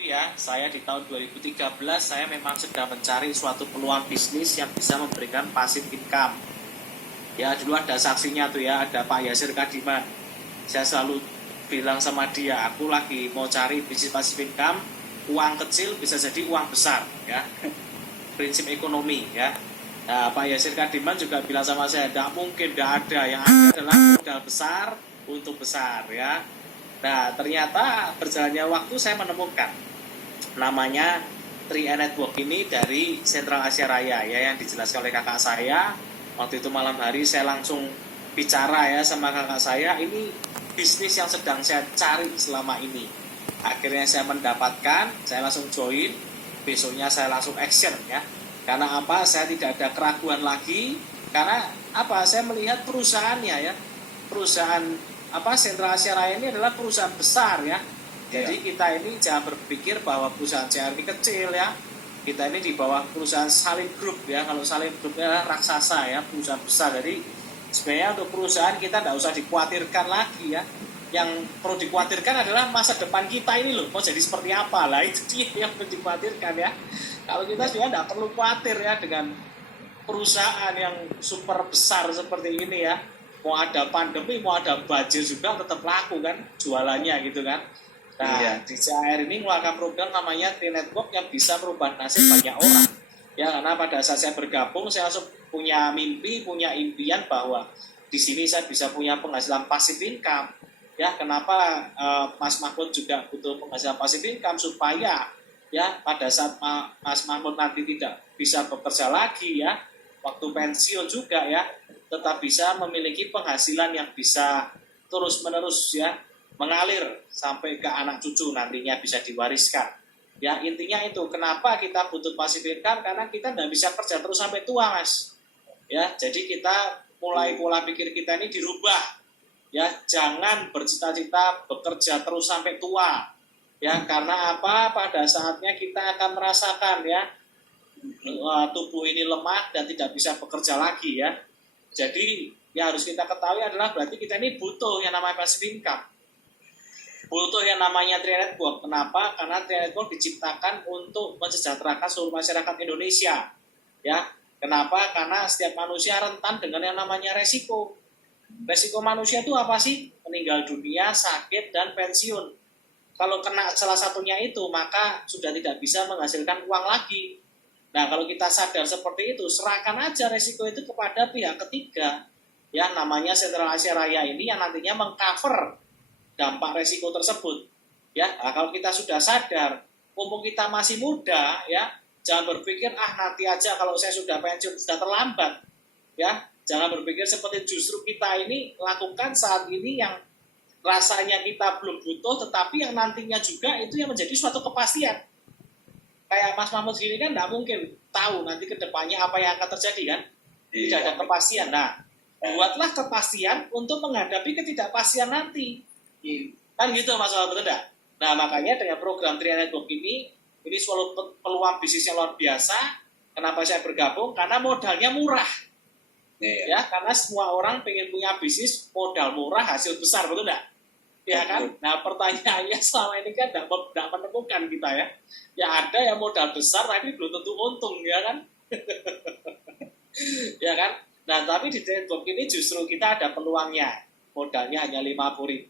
Ya, saya di tahun 2013 saya memang sedang mencari suatu peluang bisnis yang bisa memberikan passive income. Ya, dulu ada saksinya tuh ya, ada Pak Yasir Kadiman. Saya selalu bilang sama dia, aku lagi mau cari bisnis passive income, uang kecil bisa jadi uang besar, ya. Prinsip ekonomi, ya. Nah, Pak Yasir Kadiman juga bilang sama saya, tidak mungkin, tidak ada. Yang ada adalah modal besar untuk besar, ya. Nah, ternyata berjalannya waktu saya menemukan namanya 3 Network ini dari Sentral Asia Raya ya, yang dijelaskan oleh kakak saya. Waktu itu malam hari saya langsung bicara ya sama kakak saya, ini bisnis yang sedang saya cari selama ini. Akhirnya saya mendapatkan, saya langsung join, besoknya saya langsung action ya. Karena apa? Saya tidak ada keraguan lagi, karena apa? Saya melihat perusahaannya ya. Perusahaan Sentral Asia Raya ini adalah perusahaan besar ya. Jadi kita ini jangan berpikir bahwa perusahaan CR ini kecil ya. Kita ini di bawah perusahaan Salim Group ya. Kalau Salim Group adalah raksasa ya, perusahaan besar. Jadi sebenarnya untuk perusahaan kita tidak usah dikhawatirkan lagi ya. Yang perlu dikhawatirkan adalah masa depan kita ini loh, mau jadi seperti apa lah, itu dia yang perlu dikhawatirkan ya. Kalau kita sebenarnya tidak perlu khawatir ya dengan perusahaan yang super besar seperti ini ya. Mau ada pandemi, mau ada banjir juga tetap laku kan jualannya gitu kan. Nah, di CAR ini mengeluarkan program namanya 3 Network yang bisa merubah nasib banyak orang. Ya, karena pada saat saya bergabung, saya langsung punya mimpi, punya impian bahwa di sini saya bisa punya penghasilan passive income. Ya, kenapa Mas Mahmud juga butuh penghasilan passive income supaya ya pada saat Mas Mahmud nanti tidak bisa bekerja lagi ya, waktu pensiun juga ya, tetap bisa memiliki penghasilan yang bisa terus-menerus ya, mengalir sampai ke anak cucu nantinya bisa diwariskan. Ya, intinya itu kenapa kita butuh passive income, karena kita tidak bisa kerja terus sampai tua, Mas. Ya, jadi kita mulai pola pikir kita ini dirubah. Ya, jangan bercita-cita bekerja terus sampai tua. Ya, karena apa? Pada saatnya kita akan merasakan ya tubuh ini lemah dan tidak bisa bekerja lagi ya. Jadi, yang harus kita ketahui adalah berarti kita ini butuh yang namanya passive income. Butuh yang namanya 3 Network. Kenapa? Karena 3 Network diciptakan untuk mensejahterakan seluruh masyarakat Indonesia. Ya, kenapa? Karena setiap manusia rentan dengan yang namanya resiko. Resiko manusia itu apa sih? Meninggal dunia, sakit, dan pensiun. Kalau kena salah satunya itu, maka sudah tidak bisa menghasilkan uang lagi. Nah, kalau kita sadar seperti itu, serahkan aja resiko itu kepada pihak ketiga. Ya, namanya Sentral Asia Raya ini yang nantinya mengcover dampak resiko tersebut. Ya, nah, kalau kita sudah sadar, mumpung kita masih muda, ya, jangan berpikir nanti aja kalau saya sudah pensiun sudah terlambat. Ya, jangan berpikir seperti justru kita ini lakukan saat ini yang rasanya kita belum butuh, tetapi yang nantinya juga itu yang menjadi suatu kepastian. Kayak Mas Mahmud gini kan tidak mungkin tahu nanti ke depannya apa yang akan terjadi kan. Tidak ada kepastian. Nah, buatlah kepastian untuk menghadapi ketidakpastian nanti. Kan gitu Mas Mahmud, betul. Nah, makanya dengan program 3 Network ini suatu peluang bisnis yang luar biasa. Kenapa saya bergabung? Karena modalnya murah. Ya, karena semua orang pengen punya bisnis modal murah, hasil besar, betul enggak? Ya kan? Nah, pertanyaannya selama ini kan tidak menemukan kita ya. Ya ada yang modal besar tapi belum tentu untung, ya kan? Ya kan? Nah, tapi di 3 Network ini justru kita ada peluangnya. Modalnya hanya 50.000,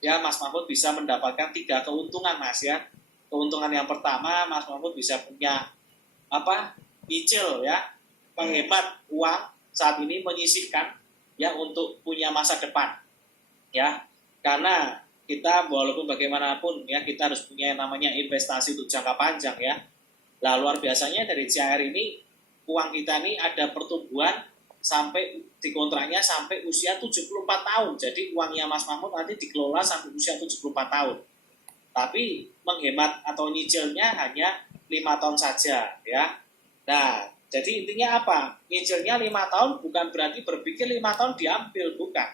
ya Mas Mahmud bisa mendapatkan 3 keuntungan Mas ya. Keuntungan yang pertama, Mas Mahmud bisa punya nyicil ya, menghemat uang saat ini, menyisihkan ya untuk punya masa depan. Ya, karena kita walaupun bagaimanapun ya kita harus punya yang namanya investasi untuk jangka panjang ya. Lah luar biasanya dari CAR ini uang kita ini ada pertumbuhan sampai di kontraknya sampai usia 74 tahun. Jadi uangnya Mas Mahmud nanti dikelola sampai usia 74 tahun. Tapi menghemat atau nyicilnya hanya 5 tahun saja ya. Nah, jadi intinya apa? Nyicilnya 5 tahun bukan berarti berpikir 5 tahun diambil, bukan.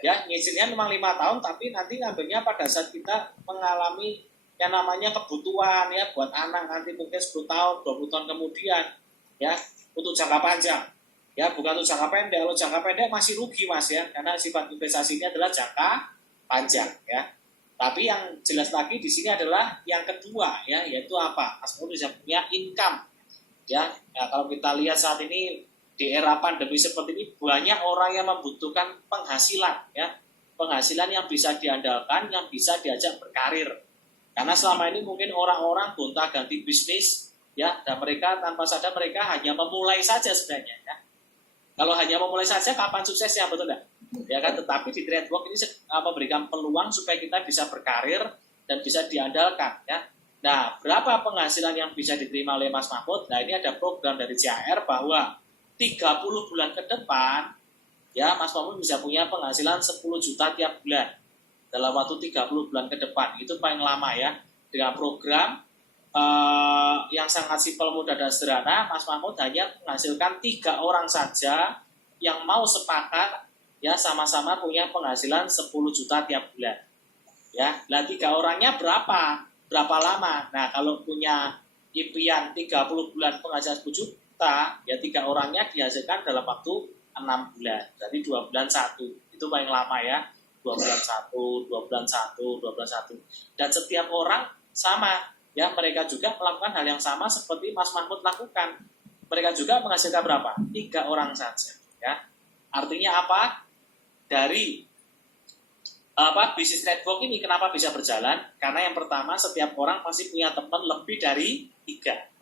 Ya, nyicilnya memang 5 tahun tapi nanti ngambilnya pada saat kita mengalami yang namanya kebutuhan ya buat anak nanti mungkin 10 tahun, 20 tahun kemudian ya, untuk jangka panjang. Ya, bukan untuk jangka pendek. Kalau jangka pendek masih rugi Mas ya, karena sifat investasinya adalah jangka panjang ya. Tapi yang jelas lagi di sini adalah yang kedua ya, yaitu apa? Mas Mahmud bisa punya income ya. Nah, kalau kita lihat saat ini di era pandemi seperti ini banyak orang yang membutuhkan penghasilan ya. Penghasilan yang bisa diandalkan, yang bisa diajak berkarir. Karena selama ini mungkin orang-orang gonta-ganti bisnis ya, dan mereka tanpa sadar mereka hanya memulai saja sebenarnya ya. Kalau hanya memulai saja kapan suksesnya, betul tidak? Ya kan, tetapi di Tradework ini memberikan peluang supaya kita bisa berkarir dan bisa diandalkan ya. Nah, berapa penghasilan yang bisa diterima oleh Mas Mahmud? Nah, ini ada program dari CAR bahwa 30 bulan ke depan ya Mas Mahmud bisa punya penghasilan 10 juta tiap bulan dalam waktu 30 bulan ke depan. Itu paling lama ya. Dengan program yang sangat simpel, mudah dan sederhana, Mas Mahmud hanya menghasilkan 3 orang saja yang mau sepakat ya sama-sama punya penghasilan 10 juta tiap bulan. Ya, lah 3 orangnya berapa lama? Nah, kalau punya impian 30 bulan penghasilan 10 juta, ya 3 orangnya dihasilkan dalam waktu 6 bulan. Jadi 2 bulan 1. Itu paling lama ya. 2 bulan 1, 2 bulan 1, 2 bulan 1. Dan setiap orang sama. Ya, mereka juga melakukan hal yang sama seperti Mas Mahmud lakukan. Mereka juga menghasilkan berapa? 3 orang saja. Ya, artinya apa? Dari bisnis network ini kenapa bisa berjalan? Karena yang pertama, setiap orang pasti punya teman lebih dari 3.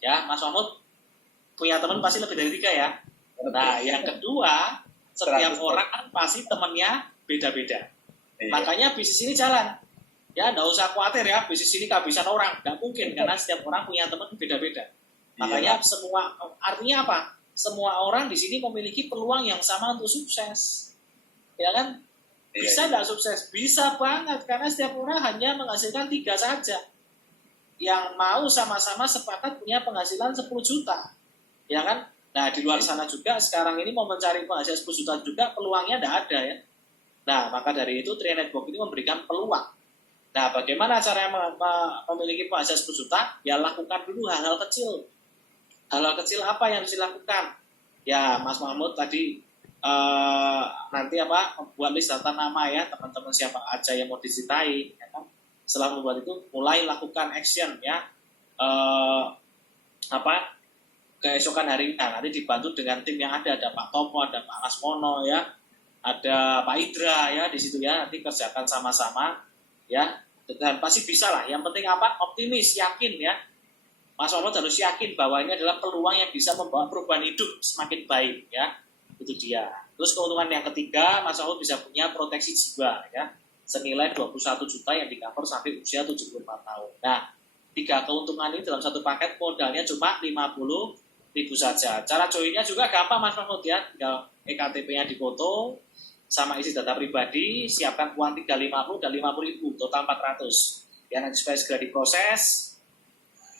Ya, Mas Mahmud punya teman pasti lebih dari 3 ya. Nah, yang kedua, setiap orang pasti temannya beda-beda. Makanya bisnis ini jalan. Ya, nggak usah khawatir ya, bisnis ini kehabisan orang. Nggak mungkin, karena setiap orang punya teman beda-beda. Makanya semua, artinya apa? Semua orang di sini memiliki peluang yang sama untuk sukses. Ya kan? Bisa nggak sukses? Bisa banget, karena setiap orang hanya menghasilkan 3 saja. Yang mau sama-sama sepakat punya penghasilan 10 juta. Ya kan? Nah, di luar sana juga sekarang ini mau mencari penghasilan 10 juta juga peluangnya tidak ada ya. Nah, maka dari itu Tri Network ini memberikan peluang. Nah, bagaimana caranya memiliki penghasilan 10 juta? Ya, lakukan dulu hal-hal kecil. Hal-hal kecil apa yang harus dilakukan? Ya, Mas Mahmud tadi nanti membuat list data nama ya, teman-teman siapa aja yang mau dicintai. Ya kan? Setelah membuat itu, mulai lakukan action ya. Keesokan harinya nanti dibantu dengan tim yang ada Pak Topo, ada Pak Asmono ya, ada Pak Idra ya di situ ya, nanti kerjakan sama-sama ya, dan pasti bisa lah. Yang penting apa? Optimis, yakin ya. Mas Mahmud harus yakin bahwa ini adalah peluang yang bisa membawa perubahan hidup semakin baik ya. Itu dia. Terus keuntungan yang ketiga, Mas Mahmud bisa punya proteksi jiwa ya, senilai 21 juta yang di-cover sampai usia 74 tahun. Nah, 3 keuntungan ini dalam satu paket modalnya cuma 50.000 saja. Cara joinnya juga gampang Mas Mahmud ya. Tinggal EKTP-nya dipoto sama isi data pribadi, siapkan uang 350 dan 50.000, total 400. Ya, nanti supaya segera diproses.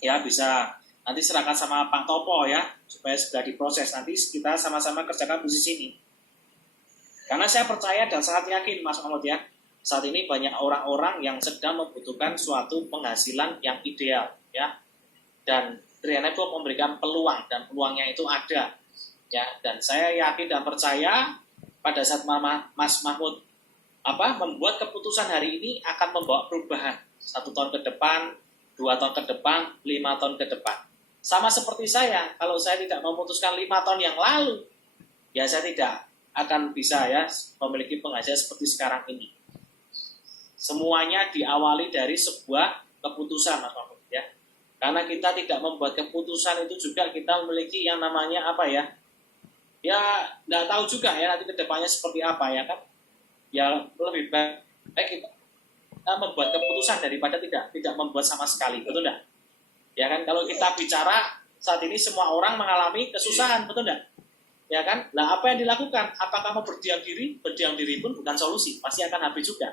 Ya, bisa nanti serahkan sama Pak Topo ya, supaya segera diproses. Nanti kita sama-sama kerjakan bisnis ini. Karena saya percaya dan sangat yakin Mas Mahmud ya, saat ini banyak orang-orang yang sedang membutuhkan suatu penghasilan yang ideal ya. Dan Tri Network memberikan peluang, dan peluangnya itu ada ya. Dan saya yakin dan percaya pada saat Mas Mahmud membuat keputusan hari ini akan membawa perubahan 1 tahun ke depan, 2 tahun ke depan, 5 tahun ke depan. Sama seperti saya, kalau saya tidak memutuskan 5 tahun yang lalu, ya saya tidak akan bisa ya memiliki penghasilan seperti sekarang ini. Semuanya diawali dari sebuah keputusan Mas Mahmud ya. Karena kita tidak membuat keputusan itu juga kita memiliki yang namanya ya nggak tahu juga ya nanti kedepannya seperti apa ya kan. Ya lebih baik kita membuat keputusan daripada tidak membuat sama sekali, betul enggak? Ya kan, kalau kita bicara saat ini semua orang mengalami kesusahan, betul enggak? Ya kan? Nah, apa yang dilakukan? Apakah mau berdiam diri? Berdiam diri pun bukan solusi, pasti akan habis juga.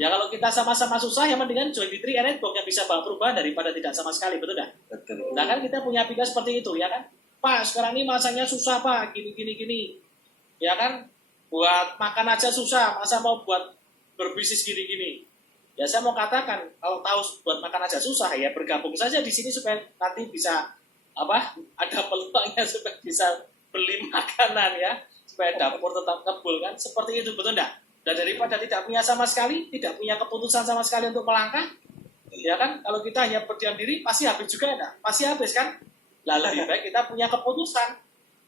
Ya kalau kita sama-sama susah, ya mendingan join di Tri Network yang bisa bawa perubahan daripada tidak sama sekali, betul enggak? Betul. Nah kan kita punya pikiran seperti itu, ya kan? Pak, sekarang ini masanya susah Pak, gini. Ya kan? Buat makan aja susah, masa mau buat berbisnis gini-gini. Ya saya mau katakan, kalau tahu buat makan aja susah, ya bergabung saja di sini supaya nanti bisa ada peluangnya supaya bisa beli makanan ya, supaya dapur tetap kebul kan, seperti itu, betul enggak? Dan daripada tidak punya sama sekali, tidak punya keputusan sama sekali untuk melangkah, ya kan? Kalau kita hanya berdiam diri, pasti habis juga, ya? Pasti habis kan? Lalu lebih baik kita punya keputusan,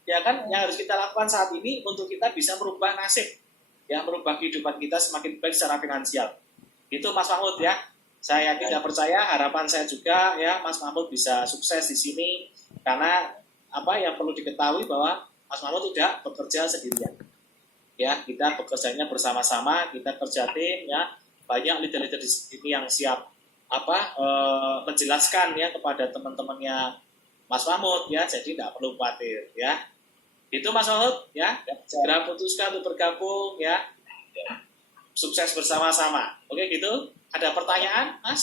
ya kan? Yang harus kita lakukan saat ini untuk kita bisa merubah nasib, ya, merubah kehidupan kita semakin baik secara finansial. Itu Mas Mahmud ya. Saya tidak percaya, harapan saya juga ya Mas Mahmud bisa sukses di sini, karena apa yang perlu diketahui bahwa Mas Mahmud tidak bekerja sendirian. Ya, kita bekerjanya bersama-sama, kita kerja tim ya. Banyak leader-leader di sini yang siap menjelaskan ya kepada teman-temannya Mas Mahmud ya, jadi tidak perlu khawatir ya. Itu Mas Mahmud ya, segera putuskan untuk bergabung ya. Sukses bersama-sama. Oke gitu. Ada pertanyaan, Mas?